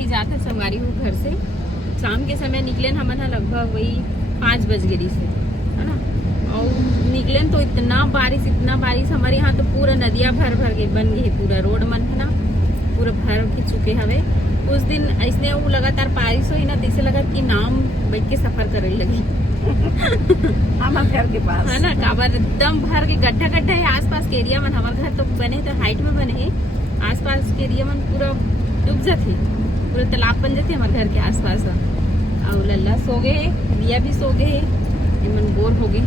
ही जाते संगवारी हो घर से। शाम के समय निकले हम लगभग वही 5 बज गई से, है ना। और निकले तो इतना बारिश हमारे यहाँ तो पूरा नदियाँ भर के बन गई, पूरा रोड मन है ना पूरा भर के चुके हवे। उस दिन ऐसने वो लगातार बारिश हुई ना, जैसे लगा कि नाम बैठ के सफर करे लगी हमारे घर के पास है ना। काबर एकदम भर के गड्ढा है आसपास के एरिया में। हमारे घर तो बने तो हाइट में बने है, आसपास के एरिया में पूरा डूब जाते, पूरा तालाब बन जाते हमारे घर के आसपास। और लल्ला सो गए, रिया भी सो गए, मन बोर हो गए।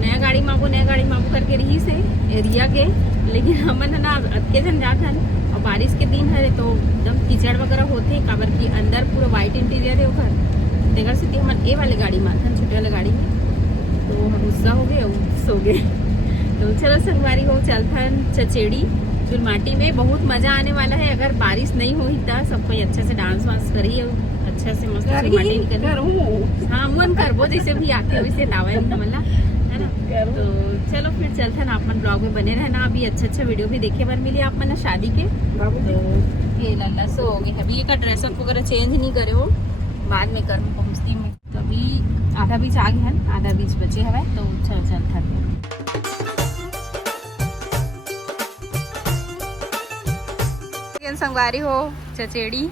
नया गाड़ी मांगो करके रही से रिया के, लेकिन हमन ना अतके जन जात हन और बारिश के दिन है तो एकदम कीचड़ वगैरह होते, काबर की अंदर पूरा व्हाइट इंटीरियर है घर। देखा से हम ए वाले गाड़ी में आते छोटे वाले गाड़ी में, तो हम गुस्सा हो गए और सो गए। तो चलो संगवारी हो चलथन चचेड़ी चुलमाटी में, बहुत मजा आने वाला है। अगर बारिश नहीं हुई तो सब कोई अच्छे से डांस वांस करिए, अच्छा से मस्त चुलमाटी निकल। हाँ मन करबो जैसे भी आते वैसे लावे हमला, है ना। तो चलो फिर चलते ना, आप मन ब्लॉग में बने रहना। अभी अच्छा वीडियो भी देखे बार मिली आप मन शादी के। तो ये लल्ला सो हो गए, अभी एक ड्रेस वगैरह चेंज नहीं करे हो, बाद में कर पहुँचती हूँ। तो अभी आधा बीच आ गए हैं, आधा बीच बचे हवे, तो चलता संगवारी हो चचेड़ी,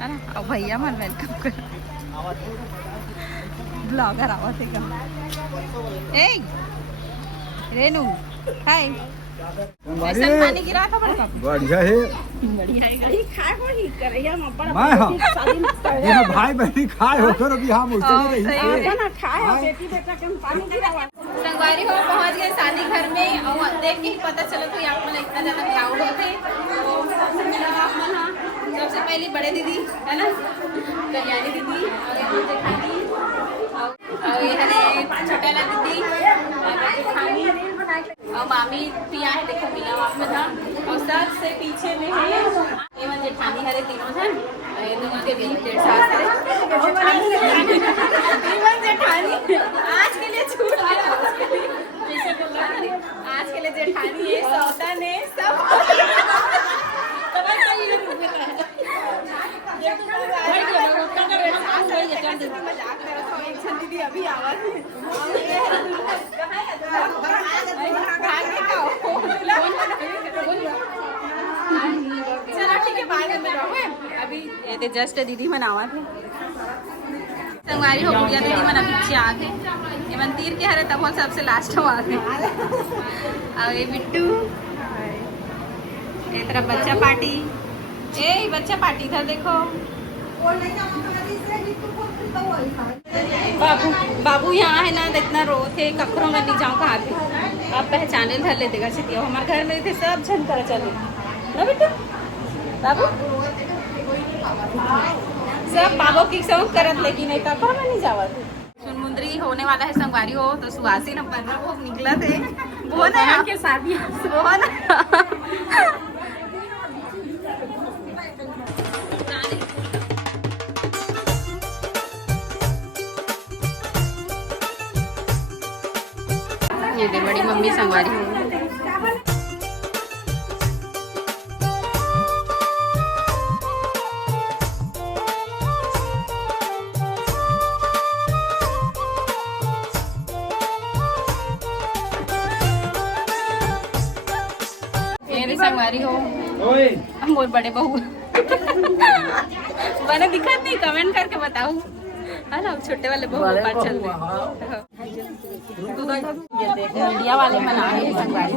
है ना। और भैया मन वेलकम कर ब्लॉगर आवत है। ए रेनू हाय, ऐसा पानी गिरा था बड़ा बढ़िया है, बढ़िया है। खाए हो ही करैया में बड़ा मैं हाँ ये भाई बहनी खाए हो तो अभी हम उससे सही है। ना खाए हो बेटी बेटा के पानी गिरावा। संगवारी हो पहुंच गए शादी घर में, और देख के ही पता चला तो आप मन इतना ज्यादा क्राउड होते। तो सबसे मिला आप मन, हाँ सबसे पहले बड़े दीदी है ना, कल्याणी दीदी, और यहाँ जेठानी, और ये है छोटा वाला दीदी जेठानी, और मामी पिया है, देखो मिला आप में था। और सबसे पीछे में है एवं जेठानी हरे तीनों जन, ये दोनों के बीच 1.5 साल से जेठानी आज के लिए छूट गया, आज के लिए जेठानी है, सौदा ने सब दीदी अभी आवाज चलो ठीक है, बाद में रहोगे। अभी ये जस्ट दीदी मनावा थे संगवारी हो गुड़िया दीदी मन अभी चे आ गए, ये मंदिर के हरे तब सबसे लास्ट हो आ गए। और ये बिट्टू, ये तरफ बच्चा पार्टी, ए बच्चा पार्टी था देखो। बाबू यहाँ है ना, इतना रो थे कपड़ों में नहीं जाऊँ कहा थे, आप पहचाने धर लेते घर से, हमारे घर में थे सब झन कर चले ना बेटा। बाबू सब बाबू की सब करत, लेकिन नहीं कपड़ों में नहीं जावा थे। सुनमुंदरी होने वाला है संगवारी हो, तो सुहासी न 15 को निकला थे वो ना के शादी वो ना। ये दे बड़ी मम्मी संगवारी हो। ये संगवारी हो मोर बड़े बहू मैंने दिखा नहीं, कमेंट करके बताओ, है ना। छोटे वाले बहू बात चल रहे इंडिया वाले मना रहे हैं संगवारी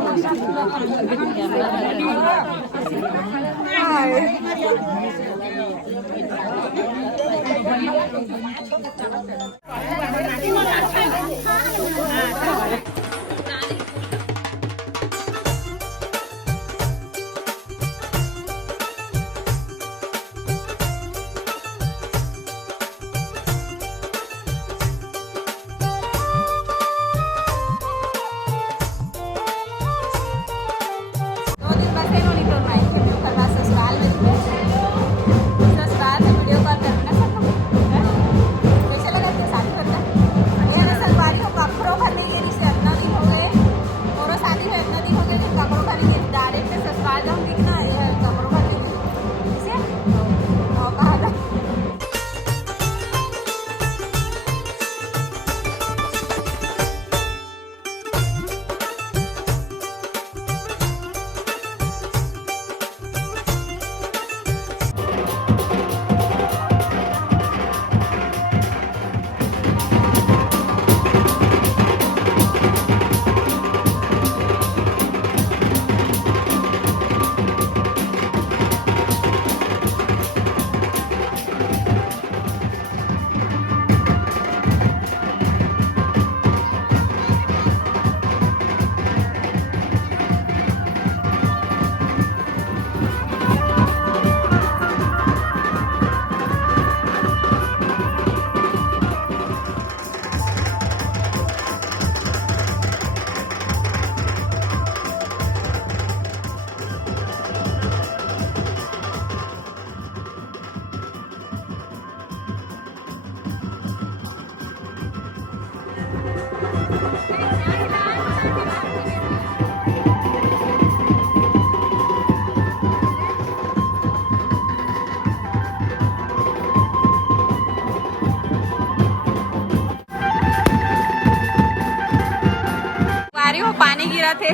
बारिश में पानी गिरा थे,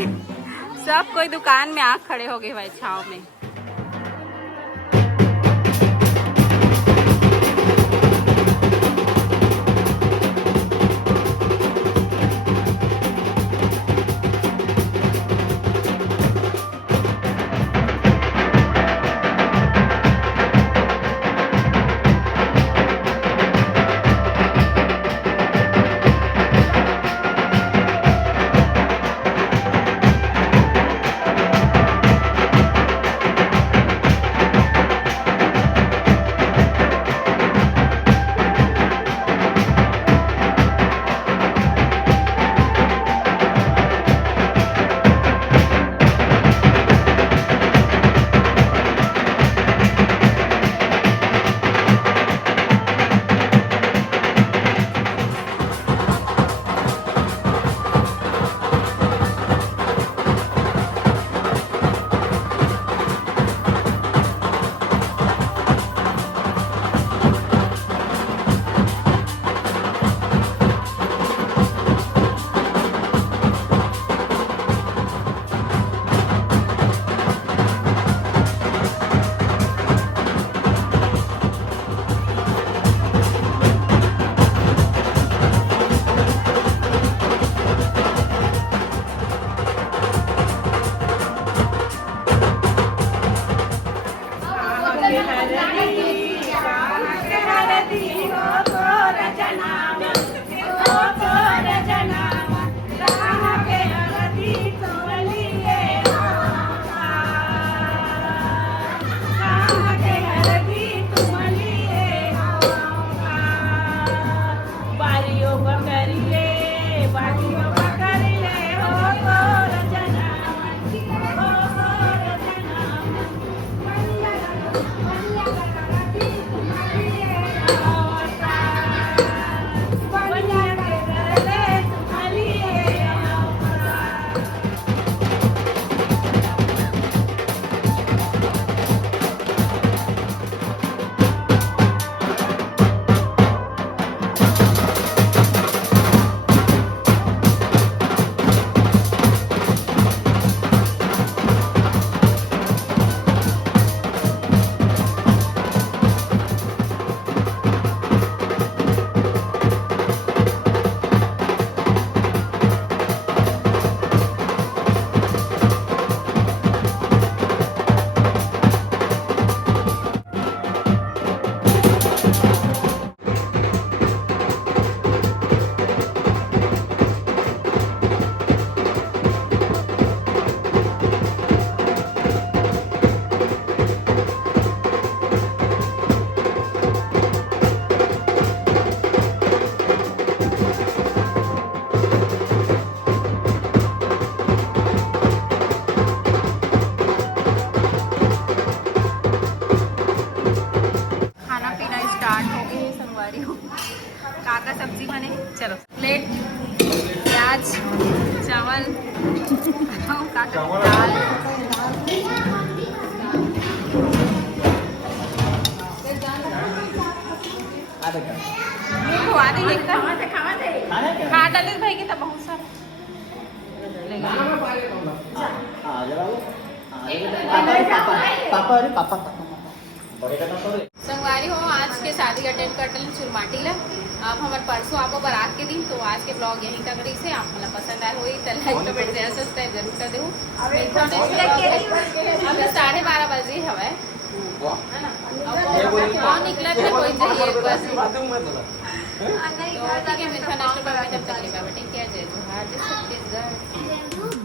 सब कोई दुकान में आग खड़े हो गए भाई छाव में। काका सब्जी बने, चलो प्लेट प्याज चावल काका दाल खा डाले भाई के तब बहुत सारा संगवारी हो आज के शादी अटेंड कर चुरमाटी ला। अब हमारे परसों आप बारात के दिन, तो आज के ब्लॉग यहीं तक रही से आप मतलब पसंद आए हुई तो लाइक कमेंट शेयर सब्सक्राइब जरूर कर दो। अभी 12:30 बजे हवा है ना, अब निकला था कोई चाहिए बस ठीक है। मिथुन नेशनल पार्क में जब तक जय जोहार जय छत्तीसगढ़।